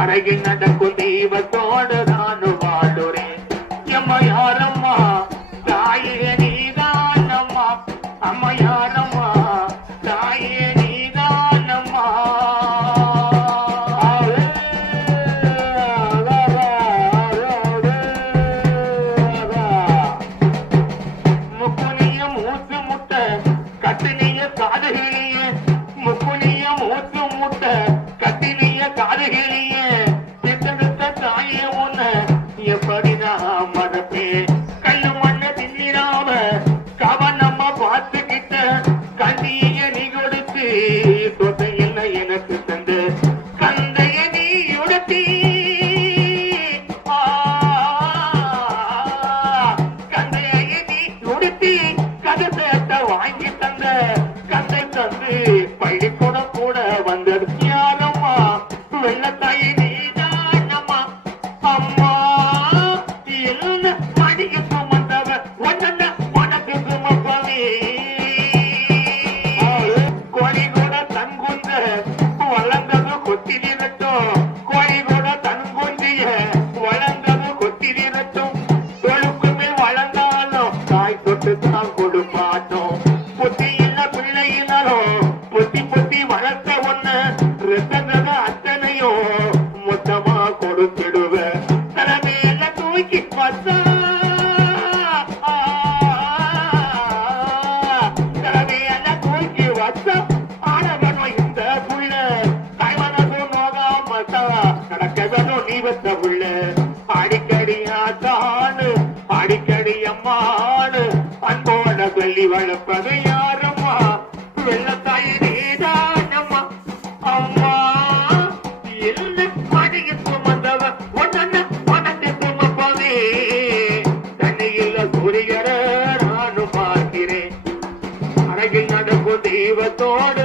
அருகில் நடக்கும் தெய்வத்தோடு நானும் வாழுறேன். எம்மா யாரம்மா தாயே நீதான் அம்மா, அம்மா யாரம்மா தாயே நீதான் அம்மா. முக்குனிய மூச்சு முட்டை கட்டினிய காதுகிளிய, முக்குனிய மூச்சு முட்டை கட்டினிய காதுகிளிய, பித்தெடுத்த தாயே உன்னை எப்படி நான் மறப்பேன். கல்லு மண்ண தின்னிராம கவனம்மா பார்த்துக்கிட்ட கண்டிய நீ கொடுத்து தொகையில் எனக்கு தந்து கந்தைய நீ உடுத்தி, கந்தைய நீ உடுத்தி கதை சேர்த்த வாங்கி தந்த கந்தை தந்து பள்ளிக்கூடம் கூட வந்தது யாரம்மா வெள்ளத்தாயி நீதான் அம்மா. அம்மா என்ன மடிக்கு சுமந்தவ ஒன்ன உனக்கு சுமப்பவே. கோழி கூட தன் குஞ்ச வளர்ந்தது கொத்தி நிறட்டும், கோழி கூட தன் குஞ்சிய வளர்ந்தது கொத்தி நிறட்டும். தொழுக்குமே வளர்ந்தாலும் தாய் தொட்டு தான் கொடுப்பாட்டும். புத்தி இல்ல பிள்ளையினாலும் புத்தி புத்தி வளர்த்த ஒண்ணு ரத்தனத அத்தனையும் மொத்தமா கொடுத்துடுவ. தலைமையில தூக்கி வச்சா, தலைமையில தூக்கி வச்சா ஆடவனும் இந்த புள்ள கைவனதும் நோகாம நடக்க வேணும் நீ வச்ச புள்ள. அடிக்கடி ஆத்தானு அடிக்கடி அம்மானு அன்போட சொல்லி வளர்ப்பது யாரம்மா வெள்ளத்தாயி நீதான் அம்மா. அம்மா என்ன மடிக்கு சுமந்தவ ஒன்ன உனக்கு சுமப்பவே. தண்ணியில் சூரியர நானும் பார்க்கிறேன், அருகில் நடக்கும் தெய்வத்தோடு